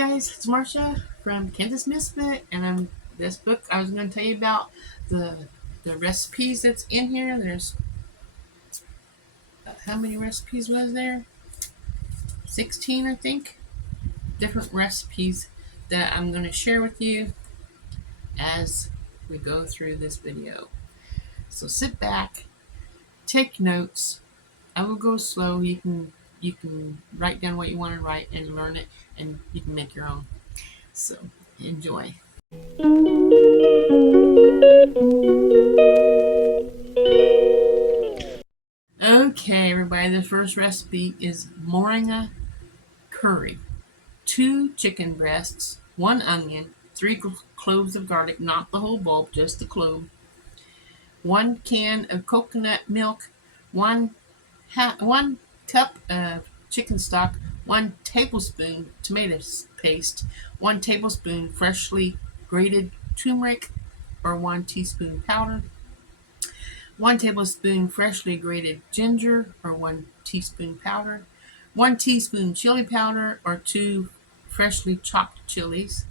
guys, it's Marsha from Kansas Misfit, and this book I was going to tell you about the the recipes that's in here. There's how many recipes was there? 16, I think. Different recipes that I'm going to share with you as we go through this video. So sit back, take notes. I will go slow. You can write down what you want to write and learn it, and you can make your own. So enjoy. Okay, everybody, the first recipe is moringa curry. 2 chicken breasts, 1 onion, 3 cloves of garlic, not the whole bulb, just the clove, 1 can of coconut milk, 1 cup of chicken stock, 1 tablespoon tomato paste, 1 tablespoon freshly grated turmeric or 1 teaspoon powder, 1 tablespoon freshly grated ginger or 1 teaspoon powder, 1 teaspoon chili powder or 2 freshly chopped chilies,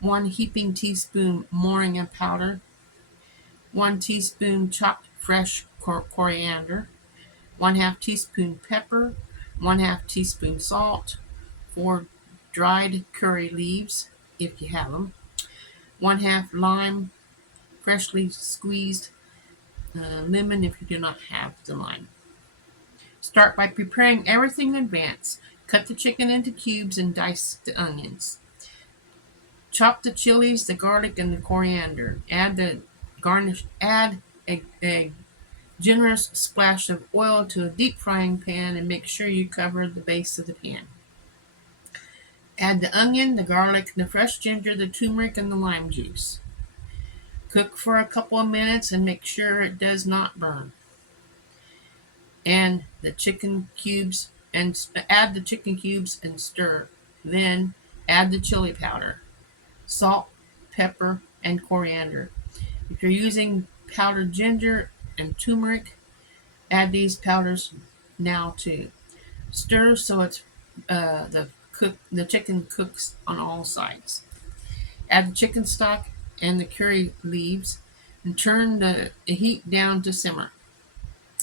1 heaping teaspoon moringa powder, 1 teaspoon chopped fresh coriander, 1/2 teaspoon pepper, 1/2 teaspoon salt, 4 dried curry leaves if you have them, 1/2 lime, freshly squeezed lemon if you do not have the lime. Start by preparing everything in advance. Cut the chicken into cubes and dice the onions. Chop the chilies, the garlic, and the coriander. Add the garnish. Add a generous splash of oil to a deep frying pan and make sure you cover the base of the pan. Add the onion, the garlic, the fresh ginger, the turmeric, and the lime juice. Cook for a couple of minutes and make sure it does not burn. And the chicken cubes and add the chicken cubes and stir. Then add the chili powder, salt, pepper, and coriander. If you're using powdered ginger and turmeric, add these powders now too. Stir so it's the chicken cooks on all sides. Add the chicken stock and the curry leaves and turn the heat down to simmer.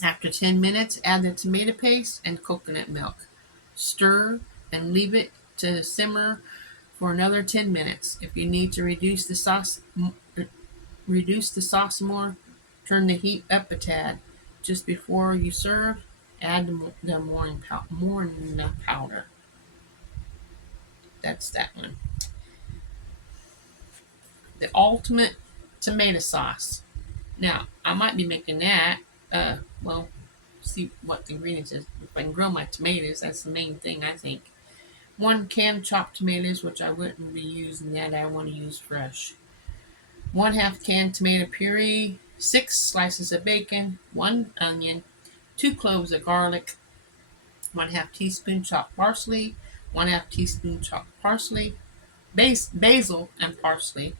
After 10 minutes, add the tomato paste and coconut milk. Stir and leave it to simmer for another 10 minutes. If you need to reduce the sauce more, turn the heat up a tad. Just before you serve, add the moringa powder. That's that one. The ultimate tomato sauce. Now, I might be making that. See what the ingredients is. If I can grow my tomatoes, that's the main thing, I think. 1 can chopped tomatoes, which I wouldn't be using that. I want to use fresh. 1/2 can tomato puree, 6 slices of bacon, 1 onion, 2 cloves of garlic, 1/2 teaspoon chopped parsley, 1/2 teaspoon chopped basil and parsley,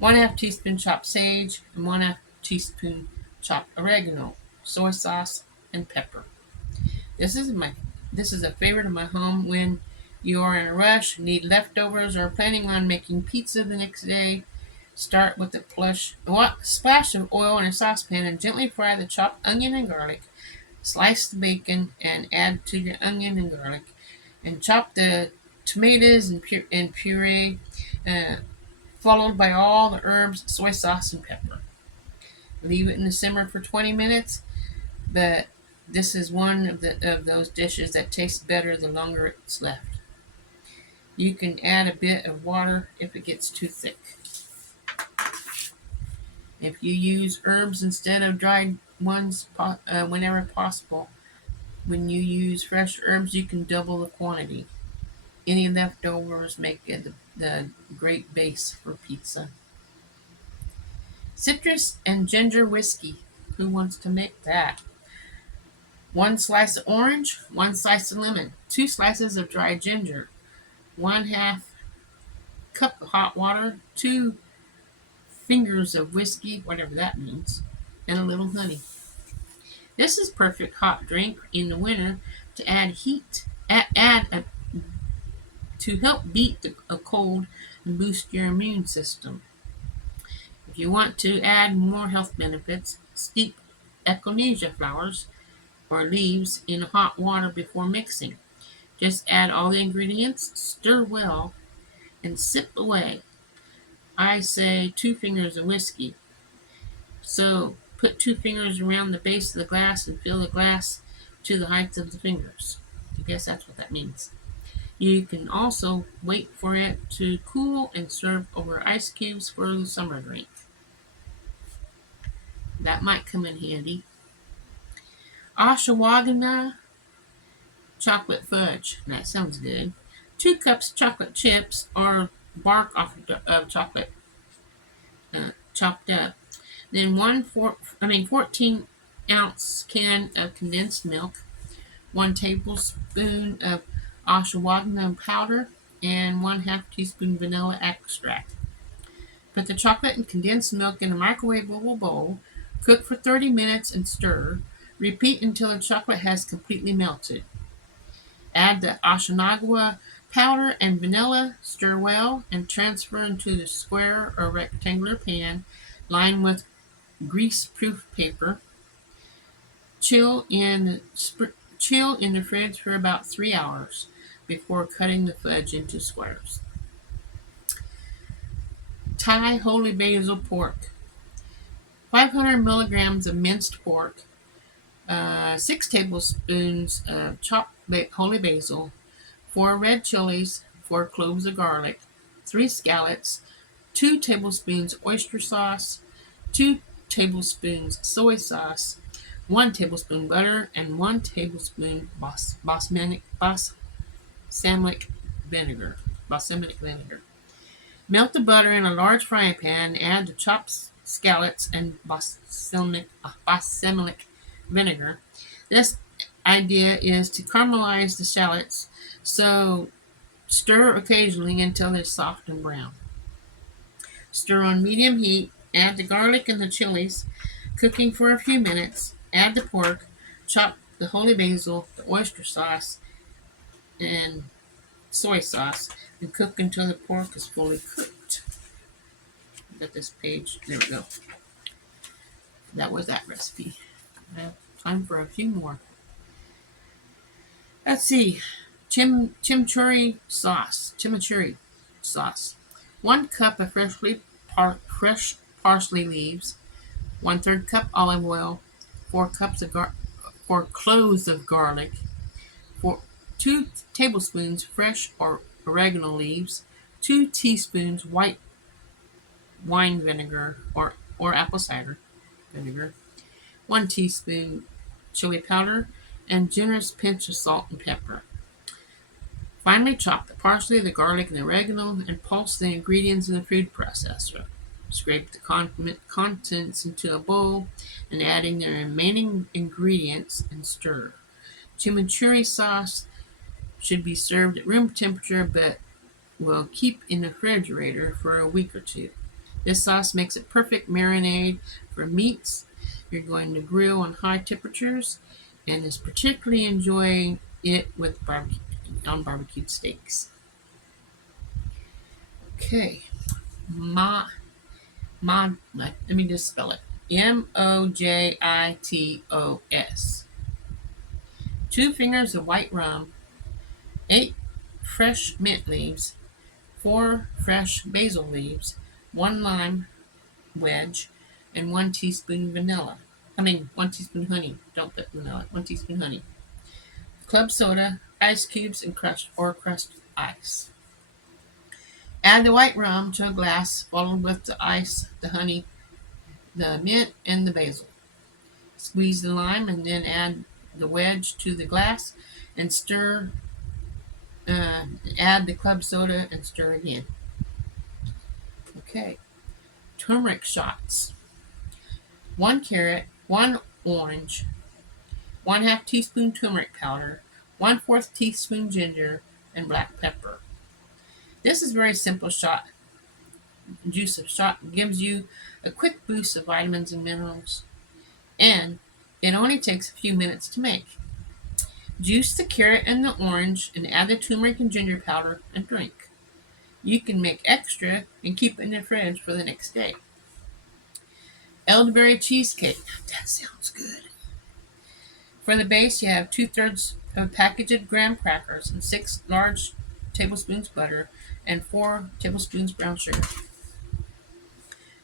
1/2 teaspoon chopped sage, and 1/2 teaspoon chopped oregano, soy sauce, and pepper. This is a favorite of my home when you are in a rush, need leftovers, or planning on making pizza the next day. Start with a splash of oil in a saucepan and gently fry the chopped onion and garlic. Slice the bacon and add to your onion and garlic, and chop the tomatoes and puree, followed by all the herbs, soy sauce, and pepper. Leave it in the simmer for 20 minutes, but this is one of those dishes that tastes better the longer it's left. You can add a bit of water if it gets too thick. If you use herbs instead of dried ones, whenever possible, when you use fresh herbs, you can double the quantity. Any leftovers make it the great base for pizza. Citrus and ginger whiskey. Who wants to make that? 1 slice of orange, 1 slice of lemon, 2 slices of dried ginger, 1/2 cup of hot water, 2 fingers of whiskey, whatever that means, and a little honey. This is perfect hot drink in the winter to add heat. Add to help beat a cold and boost your immune system. If you want to add more health benefits, steep echinacea flowers or leaves in hot water before mixing. Just add all the ingredients, stir well, and sip away. I say 2 fingers of whiskey. So put 2 fingers around the base of the glass and fill the glass to the height of the fingers. I guess that's what that means. You can also wait for it to cool and serve over ice cubes for the summer drink. That might come in handy. Ashwagandha chocolate fudge. That sounds good. 2 cups chocolate chips or bark off of chocolate chopped up. Then 14-ounce can of condensed milk, 1 tablespoon of ashwagandha powder, and 1/2 teaspoon vanilla extract. Put the chocolate and condensed milk in a microwavable bowl. Cook for 30 minutes and stir. Repeat until the chocolate has completely melted. Add the ashwagandha powder and vanilla, stir well, and transfer into the square or rectangular pan lined with grease-proof paper. Chill in the fridge for about 3 hours before cutting the fudge into squares. Thai holy basil pork. 500 milligrams of minced pork, 6 tablespoons of chopped holy basil, 4 red chilies, 4 cloves of garlic, 3 scallops, 2 tablespoons oyster sauce, 2 tablespoons soy sauce, 1 tablespoon butter, and 1 tablespoon balsamic vinegar. Melt the butter in a large frying pan. Add the chopped scallops and balsamic vinegar. This idea is to caramelize the shallots, so stir occasionally until they're soft and brown. Stir on medium heat. Add the garlic and the chilies, cooking for a few minutes. Add the pork, chop the holy basil, the oyster sauce, and soy sauce, and cook until the pork is fully cooked. Got this page. There we go. That was that recipe. I have time for a few more. Let's see. Chimichurri sauce. 1 cup of fresh parsley leaves. 1/3 cup olive oil. 4 cloves of garlic. 2 tablespoons fresh or oregano leaves. 2 teaspoons white wine vinegar or apple cider vinegar. 1 teaspoon chili powder, and generous pinch of salt and pepper. Finally, chop the parsley, the garlic, and the oregano, and pulse the ingredients in the food processor. Scrape the contents into a bowl, and adding the remaining ingredients and stir. Chimichurri sauce should be served at room temperature, but will keep in the refrigerator for a week or 2. This sauce makes a perfect marinade for meats you're going to grill on high temperatures, and is particularly enjoying it with barbecued steaks. Okay, let me just spell it. Mojitos. 2 fingers of white rum, 8 fresh mint leaves, 4 fresh basil leaves, 1 lime wedge, and 1 teaspoon vanilla. 1 teaspoon honey. Don't put vanilla. 1 teaspoon honey. Club soda, ice cubes, and crushed ice. Add the white rum to a glass, followed with the ice, the honey, the mint, and the basil. Squeeze the lime and then add the wedge to the glass and stir. Add the club soda and stir again. Okay. Turmeric shots. 1 carrot, 1 orange, 1/2 teaspoon turmeric powder, 1/4 teaspoon ginger, and black pepper. This is a very simple shot. Juice of shot gives you a quick boost of vitamins and minerals, and it only takes a few minutes to make. Juice the carrot and the orange and add the turmeric and ginger powder and drink. You can make extra and keep it in the fridge for the next day. Elderberry cheesecake. That sounds good. For the base, you have 2/3 of a package of graham crackers and 6 large tablespoons butter and 4 tablespoons brown sugar.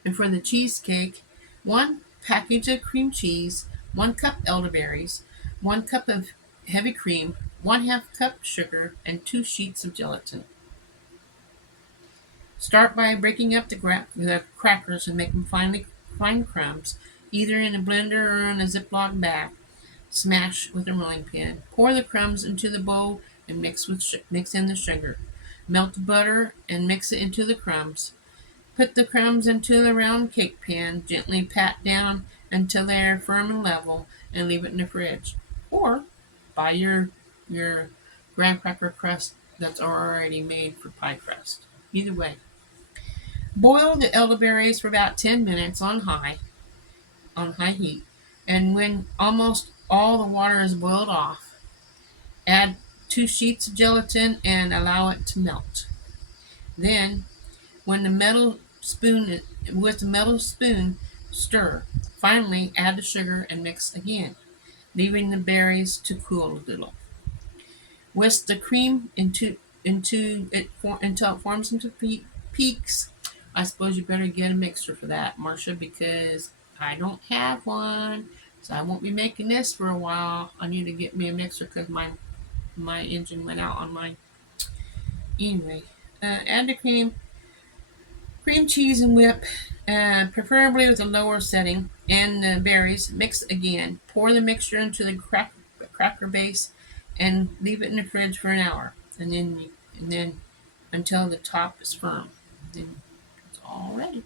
And for the cheesecake, 1 package of cream cheese, 1 cup elderberries, 1 cup of heavy cream, 1/2 cup sugar, and 2 sheets of gelatin. Start by breaking up the crackers and make them fine crumbs, either in a blender or in a Ziploc bag. Smash with a rolling pin. Pour the crumbs into the bowl and mix in the sugar. Melt the butter and mix it into the crumbs. Put the crumbs into the round cake pan. Gently pat down until they are firm and level, and leave it in the fridge. Or buy your graham cracker crust that's already made for pie crust. Either way. Boil the elderberries for about 10 minutes on high heat, and when almost all the water is boiled off, add 2 sheets of gelatin and allow it to melt. Then, with the metal spoon, stir. Finally, add the sugar and mix again, leaving the berries to cool a little. Whisk the cream until it forms into peaks. I suppose you better get a mixer for that, Marcia, because I don't have one, so I won't be making this for a while. I need to get me a mixer because my engine went out on mine. Anyway, add the cream, cheese, and whip, preferably with a lower setting, and the berries. Mix again. Pour the mixture into the cracker base, and leave it in the fridge for an hour, and then until the top is firm. Then it's all ready.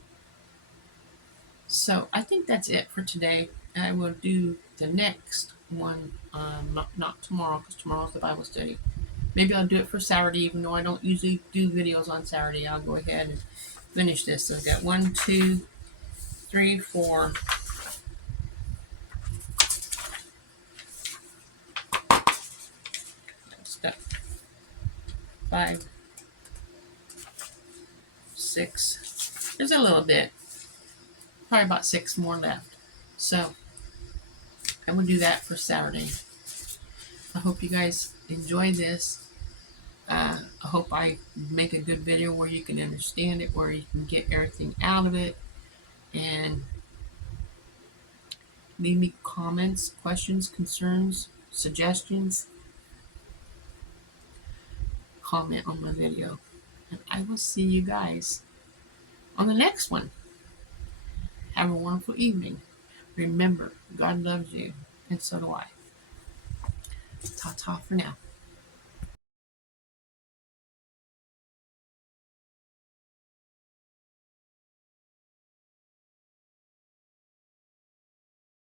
So I think that's it for today. I will do the next one, not tomorrow, because tomorrow's the Bible study. Maybe I'll do it for Saturday, even though I don't usually do videos on Saturday. I'll go ahead and finish this. So I've got 1, 2, 3, 4. Stuck. 5, 6. There's a little bit. Probably about 6 more left. So I will do that for Saturday. I hope you guys enjoy this. I hope I make a good video where you can understand it, where you can get everything out of it, and leave me comments, questions, concerns, suggestions. Comment on my video, and I will see you guys on the next one. Have a wonderful evening. Remember, God loves you, and so do I. Ta-ta for now.